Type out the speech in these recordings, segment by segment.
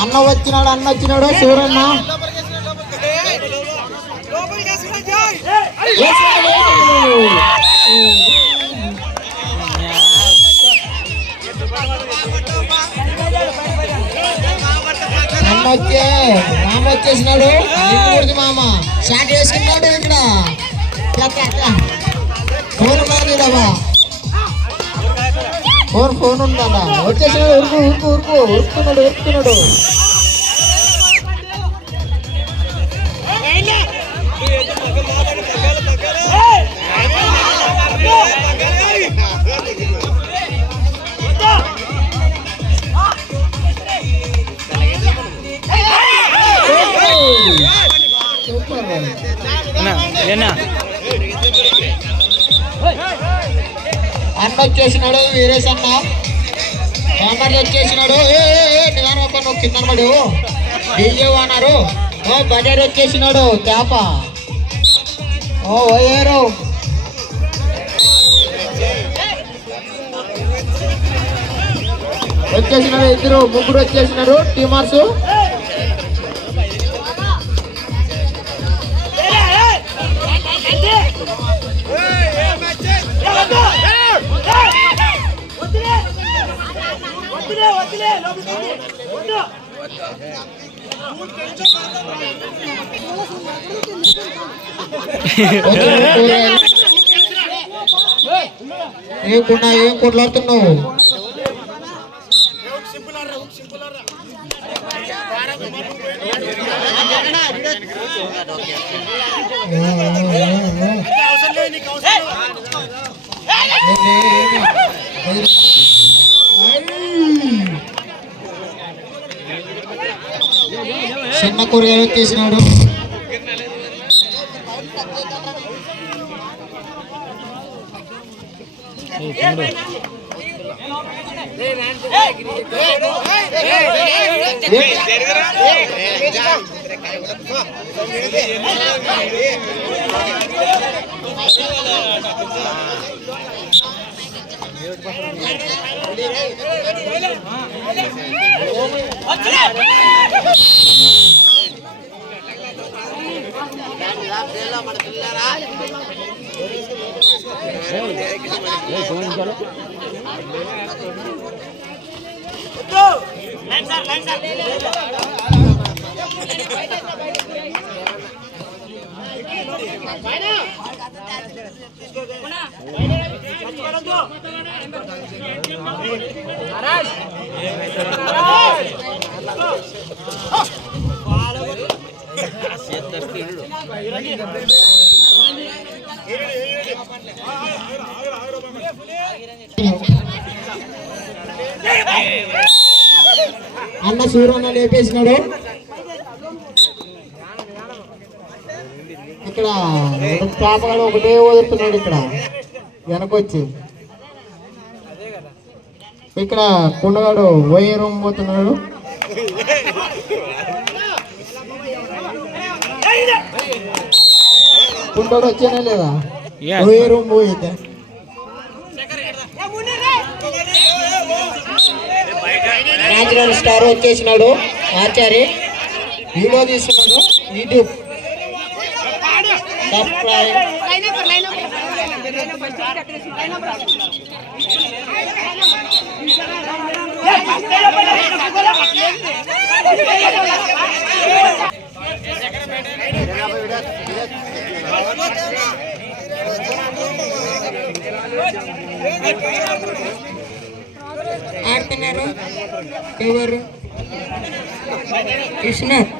అన్న వచ్చినాడు సూరన్న రామ వచ్చేసినాడు మామ షాట్ వేసుకున్నాడు ఇక్కడ ఫోన్ ఉన్నాడమ్మా ఫోన్ ఉందా వచ్చేసినాడు ఉరుకుతున్నాడు అన్న వచ్చేసినాడు వీరేష్ అన్న కామర్లు వచ్చేసినాడు నిదానం ఒక నువ్వు కింద పడు డీజే అన్నారు బజార్ వచ్చేసినాడు చేప ఓయేరు వచ్చేసినాడు ముగ్గురు వచ్చేసినారు టీమర్స్ ఏం కొట్లాడుతున్నావు చిన్న కూరగాయలు వచ్చేసినాడు అన్న సూర్యన్న లేపేసినాడు ఇక్కడ పాపగాడు ఒకటే వదులుతున్నాడు ఇక్కడ వెనకొచ్చి ఇక్కడ కుండగాడు ఓయే రూమ్ పోతున్నాడు కుండోడు వచ్చేనా లేదా ఓయే రూమ్ పోయిద్దా న్యాచురల్ స్టార్ వచ్చేసినాడు ఆచారి వీడియో తీస్తున్నాడు యూట్యూబ్ సబ్స్క్రైబ్ ఆడుతున్నారు ఎవరు విశ్వనాథ్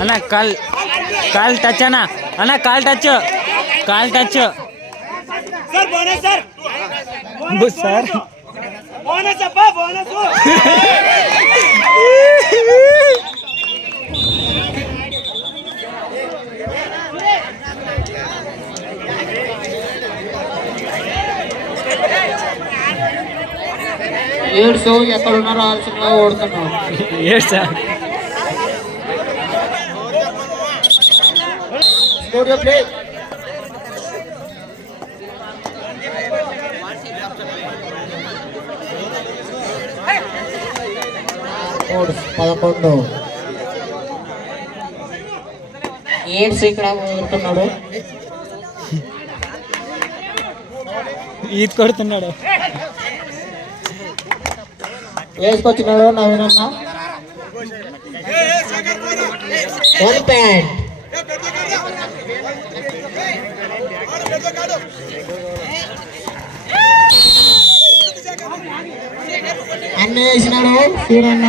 అన్న కాల్ టచ్ అన్న కాల్ టచ్ సార్ ఏడ్స్ ఎక్కడున్నారో ఆలోచనగా ఓడుతున్నావు ఏడ్సా Score your play. Scores 11. ఏడ్స్ ఇక్కడ ఊరుతున్నాడు. ఈద్ కొడుతున్నాడు. వేసుకొచ్చినాడు నవీనన్న. 1 పాయింట్. అన్నీ వేసినాడు సూరన్న.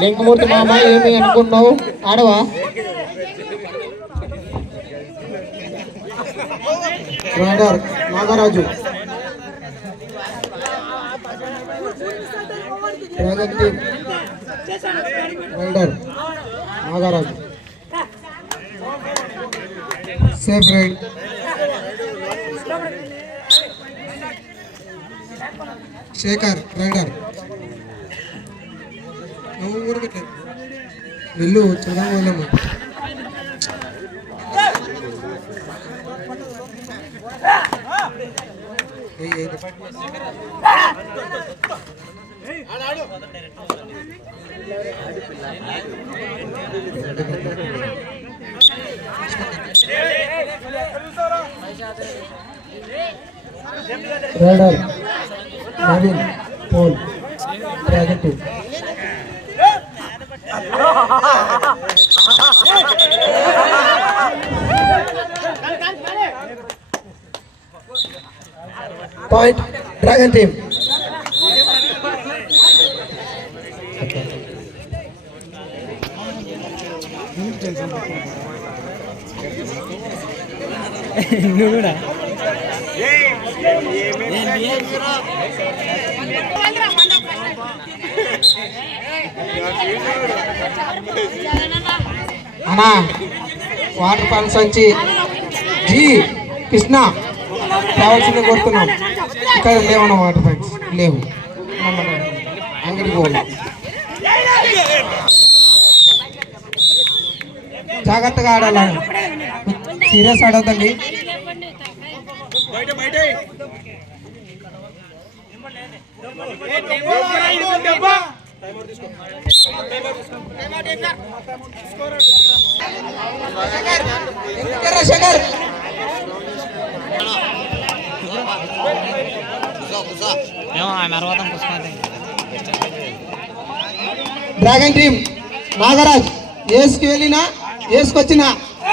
లింకమూర్తి మామ ఏమి అనుకున్నావు ఆడవా? Raider Nagaraju dragon team raider Nagaraju safe raid. Shekhar raider వెళ్ళు చదవలేము. రైడర్ నవీన్ పోల్ dragon team. Point dragon team. నువ్వు కూడా అన్నా వాటర్ పంప్స్ వచ్చి జీ కృష్ణ కావాల్సింది కోరుతున్నాం. ఇక్కడ లేవన్నా వాటర్ పంప్స్ లేవు. అంగడికి పోవాలి. జాగ్రత్తగా ఆడాలి. సీరియస్ ఆడద్దండి. శేఖర్ డ్రాగన్ టీమ్ నాగరాజ్ ఏసుకు వెళ్ళినా ఏసుకొచ్చినా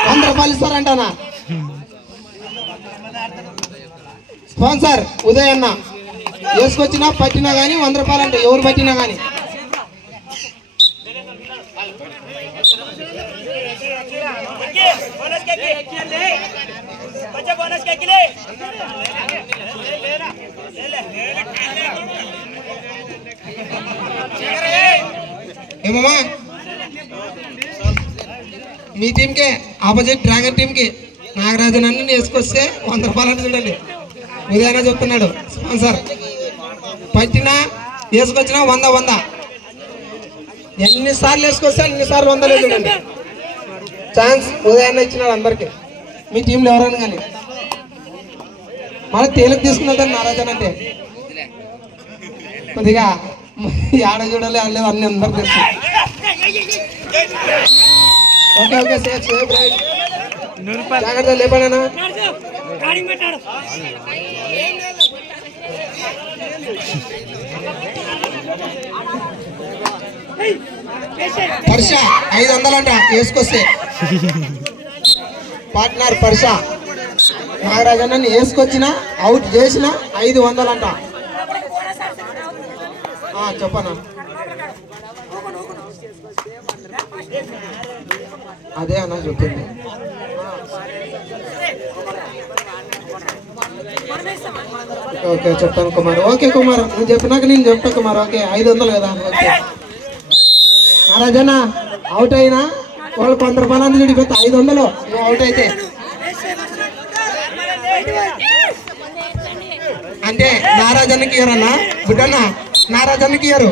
100 రూపాయలు ఇస్తారంటానా. స్పాన్సర్ ఉదయ్ అన్న. వేసుకొచ్చినా పట్టినా కానీ 100 రూపాయలు అంటే ఎవరు పట్టినా కానీ. ఏమమ్మా మీ టీంకే ఆపోజిట్ డ్రాగన్ టీంకి నాగరాజన్ అన్ని వేసుకొస్తే 100 రూపాయలు అంటే చూడండి. ఉదయన చెప్తున్నాడు స్పాన్సర్. పట్టినా వేసుకొచ్చినా 100 ఎన్నిసార్లు వేసుకొస్తే అన్నిసార్లు 100 చూడండి. ఛాన్స్ ఉదయాన్న ఇచ్చినాడు అందరికి. మీ టీంలో ఎవరైనా కానీ మన తేలిక తీసుకున్నదని నారాజన్ అంటే కొద్దిగా ఆడ చూడాలి ఆడలేదు అన్ని అందరు తెలుసు. Okay okay safe safe right. జాగ్రత్త లేపనా. పర్ష 500 అంట వేసుకొస్తే. పార్ట్నర్ పర్ష నాగరాజన్న వేసుకొచ్చినా అవుట్ చేసినా 500 అంట. చెప్పనా అదే అన్న చెప్పింది. ఓకే చెప్తాను కుమార్. ఓకే కుమార్ నువ్వు చెప్పినాక నేను చెప్తా కుమార్. ఓకే 500 కదా. ఓకే నారాజన్న అవుట్ అయినా వాళ్ళు 100 రూపాయలు అంత చెడిపోతా. 500 నువ్వు అవుట్ అయితే అంటే నారాజన్నకి ఇయ్యరన్నా బిడ్డన్నా, నారాజన్నకి ఇయ్యరు.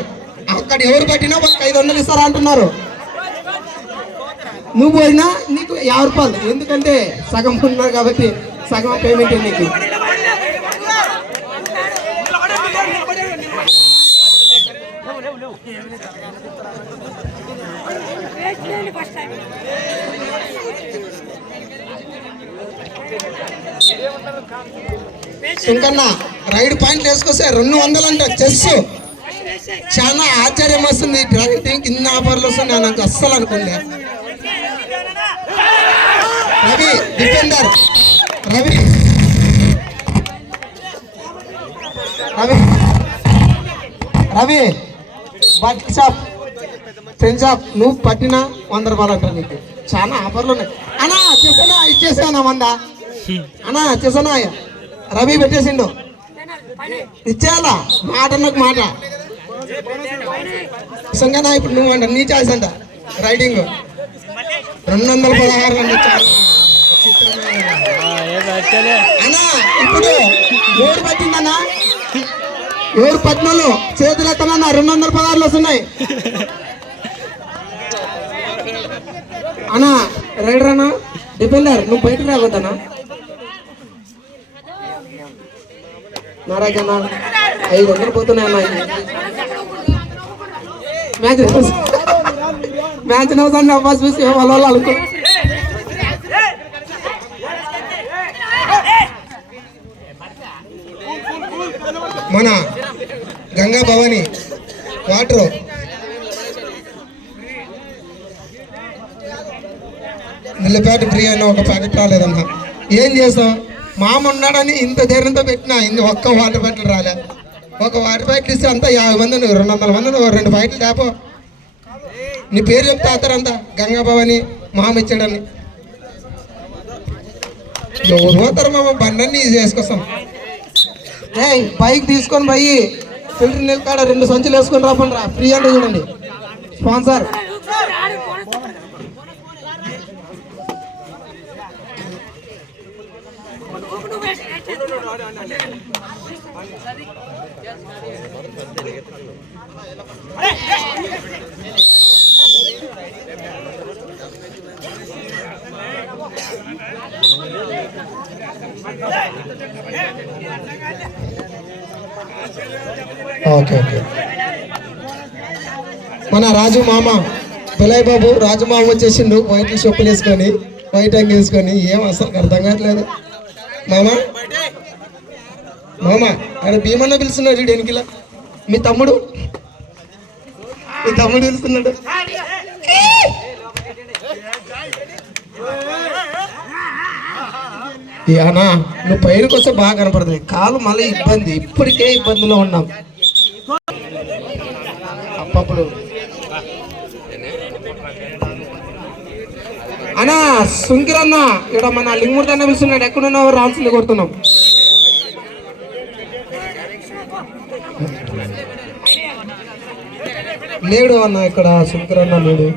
అక్కడ ఎవరు పట్టినా వాళ్ళకి 500 ఇస్తారా అంటున్నారు. నువ్వు పోయినా నీకు 50 రూపాయలు, ఎందుకంటే సగం ఉన్నారు కాబట్టి సగం పేమెంట్ నీకు. సుంకన్న రైడ్ పాయింట్లు వేసుకొస్తే 200 అంట. చెస్ చాలా ఆశ్చర్యం వస్తుంది. డ్రాగన్ టీంకి ఇన్ని ఆఫర్లు వస్తుంది నాకు అస్సలు అనుకోండి. రవి డిఫెండర్, రవి రవి రవి బట్టల షాప్, ఫ్రెండ్ షాప్, నువ్వు పట్టిన 100 రూపాయలు అంట. నీకు చాలా ఆఫర్లు ఉన్నాయి అన్నా. చేసానా ఇచ్చేసానా 100 అన్నా, చేసానా రవి పెట్టేసిండు, ఇచ్చేయాలా మాట నాకు మాట. సంగనా ఇప్పుడు నువ్వు అంట నీ చాయిస్ అంట. రైడింగ్ 216 అంట. అన్నా ఇప్పుడు ఎవరు పట్టిందన్నా, ఎవరు పట్టినోళ్ళు చేతులు ఎత్తనన్నా 216 వస్తున్నాయి అన్నా. రైడర్ అన్నా, డిఫెండర్ నువ్వు బయటకు రావద్దన్నా. నారాజన్న 500 పోతున్నాయి అన్న. మ్యాచ్ నవ్వుతాను అబ్బాస్ చూసి వాళ్ళ అనుకో. మన గంగా భవాని వాటర్ నిల్లపేట ప్రియ అని ఒక ప్యాకెట్ రాలేదన్నా. ఏం చేస్తాం, మామ ఉన్నాడని ఇంత ధైర్యంతో పెట్టినా ఒక్క వాటర్ ప్యాకెట్లు రాలే. ఒక వాటర్ ప్యాకెట్ ఇస్తే అంతా 50 మంది, 200 మంది, 2 ప్యాకెట్లు తేపో. నీ పేరు చెప్తే అతరంతా గంగా భవాని మామ ఇచ్చాడని. ఎవరు పోతారు మామ, బండి చేసుకొస్తాం. బైక్ తీసుకొని పోయి ఫిల్టర్ నీళ్ళ కాడ 2 సంచులు వేసుకొని రాపండి రా, ఫ్రీ అంటే చూడండి స్పాన్సర్. Okay okay. మన రాజు మామ బులై బాబు రాజు మామ వచ్చేసిండు. వైట్ చెప్పులు వేసుకొని, వైట్ అంగి వేసుకొని, ఏం అసలు అర్థం కావట్లేదు. మామ మామ ఆయన భీమన్న పిలుస్తున్నాడు వెనుకలా. మీ తమ్ముడు పిలుస్తున్నాడు. అన్నా నువ్వు పైరుకి వస్తే బాగా కనపడుతుంది, కాలు మళ్ళీ ఇబ్బంది, ఇప్పటికే ఇబ్బందిలో ఉన్నాం. అప్పుడు అన్నా సుంకిరన్న ఇక్కడ మన లింగమూర్తి అన్న పిలుస్తున్నాడు. ఎక్కడున్నావు రాల్సింది కొడుతున్నాం. లేడు అన్న ఇక్కడ సుంకిరన్న లేడు.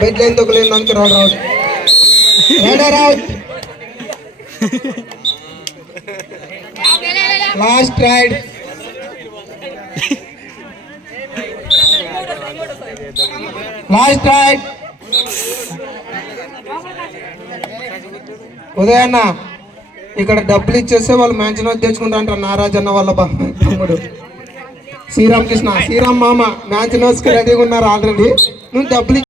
బెడ్ లైన్ తొక్కలేదు దానికి రాడు. లాస్ట్ రైడ్ ఉదయన్న ఇక్కడ డబ్బులు ఇచ్చేస్తే వాళ్ళు మ్యాన్షన్ తెచ్చుకుంటా అంటారు. నారాజన్న వాళ్ళ తమ్ముడు శ్రీరామ్ కృష్ణ, శ్రీరామ్ మామ మ్యాన్షన్ రెడీగా ఉన్నారు ఆల్రెడీ. నువ్వు డబ్బులు